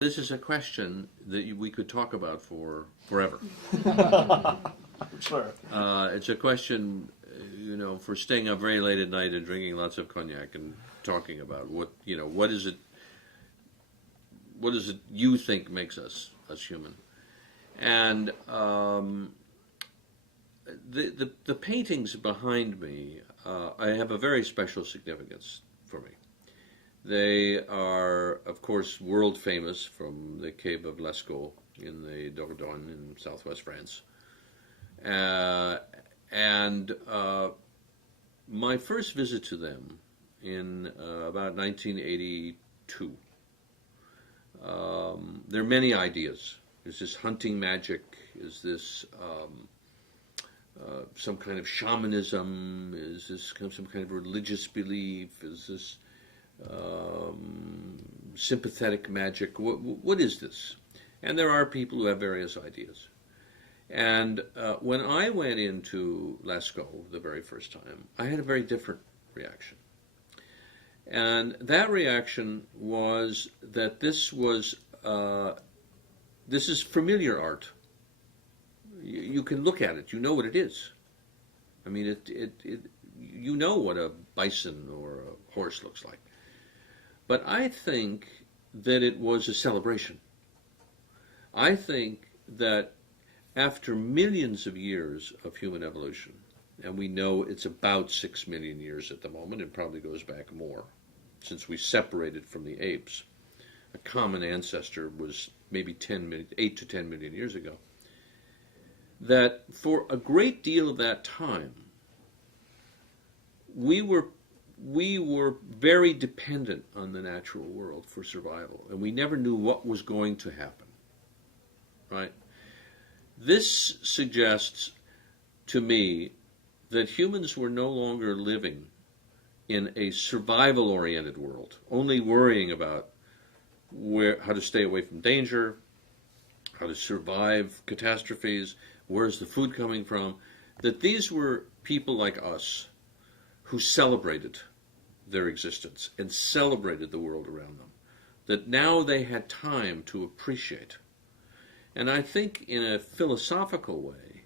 This is a question that we could talk about for forever. Sure. It's a question, for staying up very late at night and drinking lots of cognac and talking about what is it you think makes us human? And the paintings behind me, I have a very special significance for me. They are, of course, world famous from the cave of Lascaux in the Dordogne in southwest France. And my first visit to them in about 1982, there are many ideas. Is this hunting magic? Is this some kind of shamanism? Is this some kind of religious belief? Is this sympathetic magic? What is this? And there are people who have various ideas. And when I went into Lascaux the very first time, I had a very different reaction. And that reaction was that this is familiar art. You can look at it. You know what it is. I mean, you know what a bison or a horse looks like. But I think that it was a celebration. I think that after millions of years of human evolution, and we know it's about 6 million years at the moment, it probably goes back more, since we separated from the apes. A common ancestor was maybe 8 to 10 million years ago. That for a great deal of that time, we were very dependent on the natural world for survival, and we never knew what was going to happen, right? This suggests to me that humans were no longer living in a survival-oriented world, only worrying about how to stay away from danger, how to survive catastrophes, where's the food coming from, that these were people like us who celebrated their existence and celebrated the world around them, that now they had time to appreciate. And I think in a philosophical way,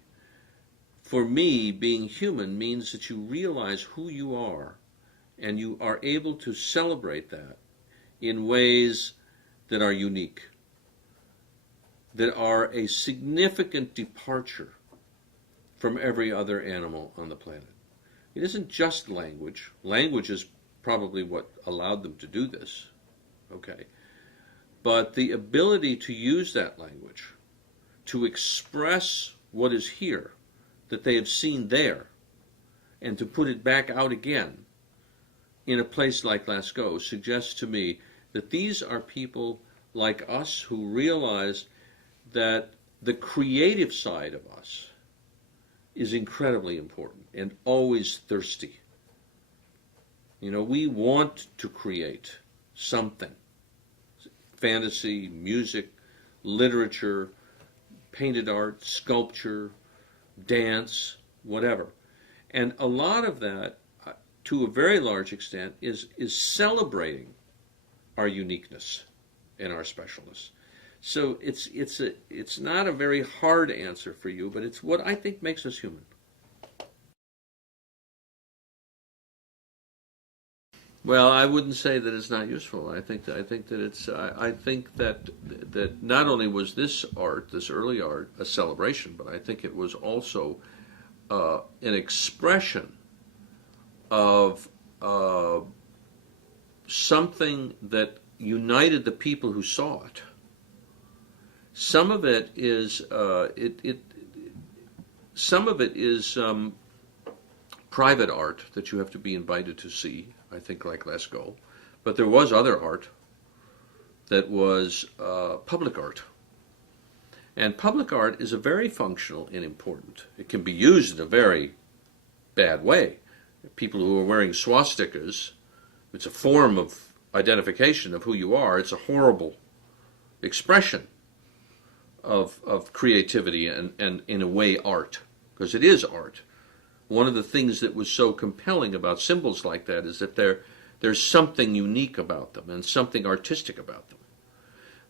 for me, being human means that you realize who you are and you are able to celebrate that in ways that are unique, that are a significant departure from every other animal on the planet. It isn't just language. Language is probably what allowed them to do this, okay? But the ability to use that language to express what is here, that they have seen there, and to put it back out again in a place like Lascaux suggests to me that these are people like us who realize that the creative side of us is incredibly important and always thirsty. We want to create something. Fantasy, music, literature, painted art, sculpture, dance, whatever. And a lot of that, to a very large extent, is celebrating our uniqueness and our specialness. So it's not a very hard answer for you, but it's what I think makes us human. Well, I wouldn't say that it's not useful. I think that not only was this art, this early art, a celebration, but I think it was also an expression of something that united the people who saw it. Some of it is private art that you have to be invited to see, I think, like Lascaux. But there was other art that was public art. And public art is a very functional and important. It can be used in a very bad way. People who are wearing swastikas, it's a form of identification of who you are. It's a horrible expression of creativity and in a way, art, because it is art. One of the things that was so compelling about symbols like that is that there's something unique about them and something artistic about them.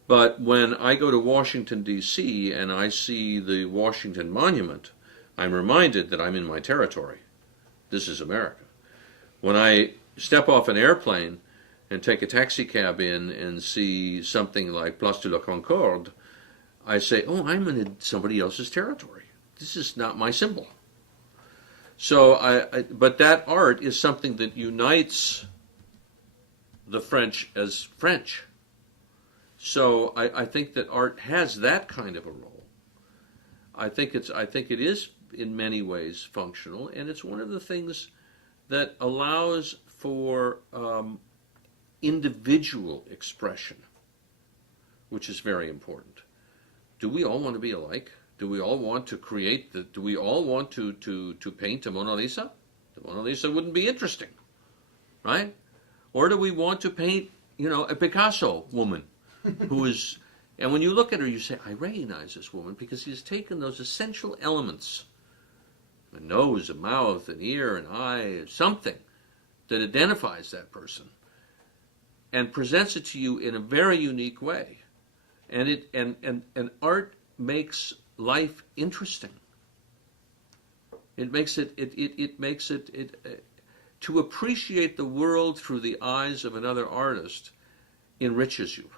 But when I go to Washington, D.C., and I see the Washington Monument, I'm reminded that I'm in my territory. This is America. When I step off an airplane and take a taxi cab in and see something like Place de la Concorde, I say, oh, I'm in somebody else's territory. This is not my symbol. So, but that art is something that unites the French as French. So I think that art has that kind of a role. I think it is in many ways functional, and it's one of the things that allows for individual expression, which is very important. Do we all want to be alike? Do we all want to create do we all want to paint a Mona Lisa? The Mona Lisa wouldn't be interesting, right? Or do we want to paint, a Picasso woman who is, and when you look at her, you say, I recognize this woman because she has taken those essential elements, a nose, a mouth, an ear, an eye, something that identifies that person, and presents it to you in a very unique way. And art makes life interesting. It makes it to appreciate the world through the eyes of another artist enriches you.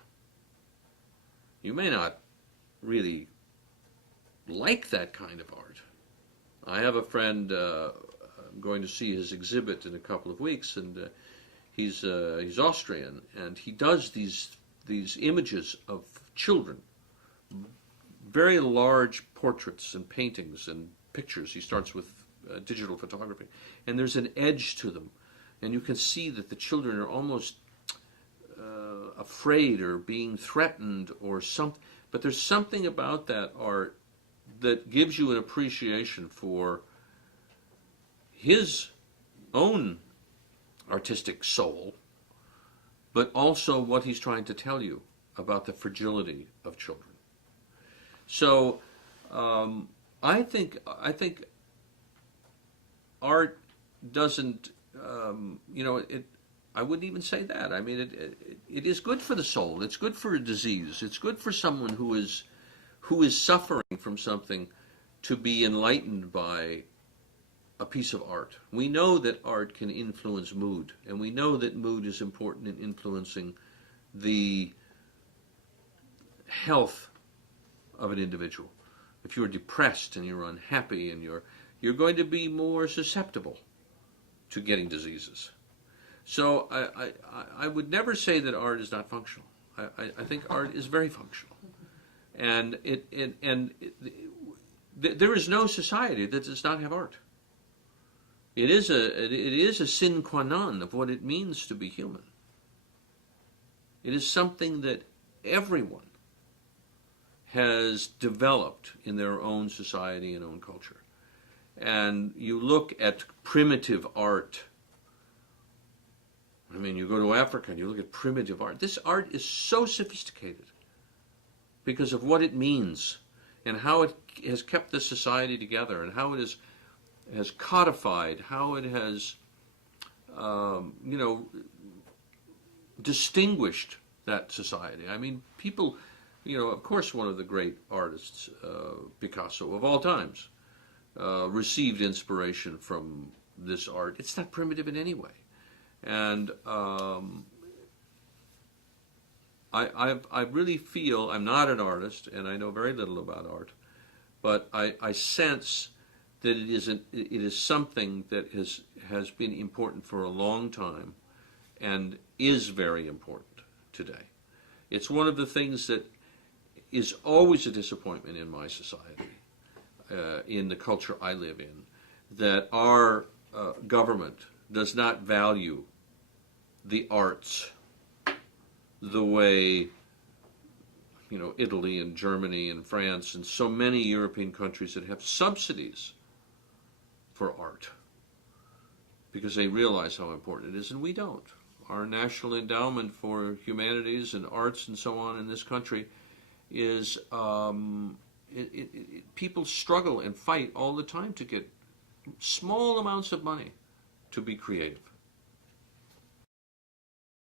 You may not really like that kind of art. I have a friend, I'm going to see his exhibit in a couple of weeks, and he's Austrian, and he does these images of children, very large portraits and paintings and pictures. He starts with digital photography, and there's an edge to them, and you can see that the children are almost afraid or being threatened or something. But there's something about that art that gives you an appreciation for his own artistic soul, but also what he's trying to tell you about the fragility of children. So I think art doesn't, I wouldn't even say that. I mean, it is good for the soul. It's good for a disease. It's good for someone who is suffering from something to be enlightened by a piece of art. We know that art can influence mood, and we know that mood is important in influencing the health of an individual. If you're depressed and you're unhappy and you're going to be more susceptible to getting diseases. So I would never say that art is not functional. I think art is very functional, and there is no society that does not have art. It is a sine qua non of what it means to be human. It is something that everyone has developed in their own society and own culture. And you look at primitive art. I mean, you go to Africa and you look at primitive art. This art is so sophisticated because of what it means and how it has kept the society together and how it has codified, how it has, distinguished that society. I mean, people, of course, one of the great artists, Picasso, of all times, received inspiration from this art. It's not primitive in any way. And I really feel, I'm not an artist, and I know very little about art, but I sense that it is something that has been important for a long time and is very important today. It's one of the things that is always a disappointment in my society, in the culture I live in, that our government does not value the arts the way Italy and Germany and France and so many European countries that have subsidies for art because they realize how important it is, and we don't. Our National Endowment for Humanities and Arts and so on in this country is people struggle and fight all the time to get small amounts of money to be creative.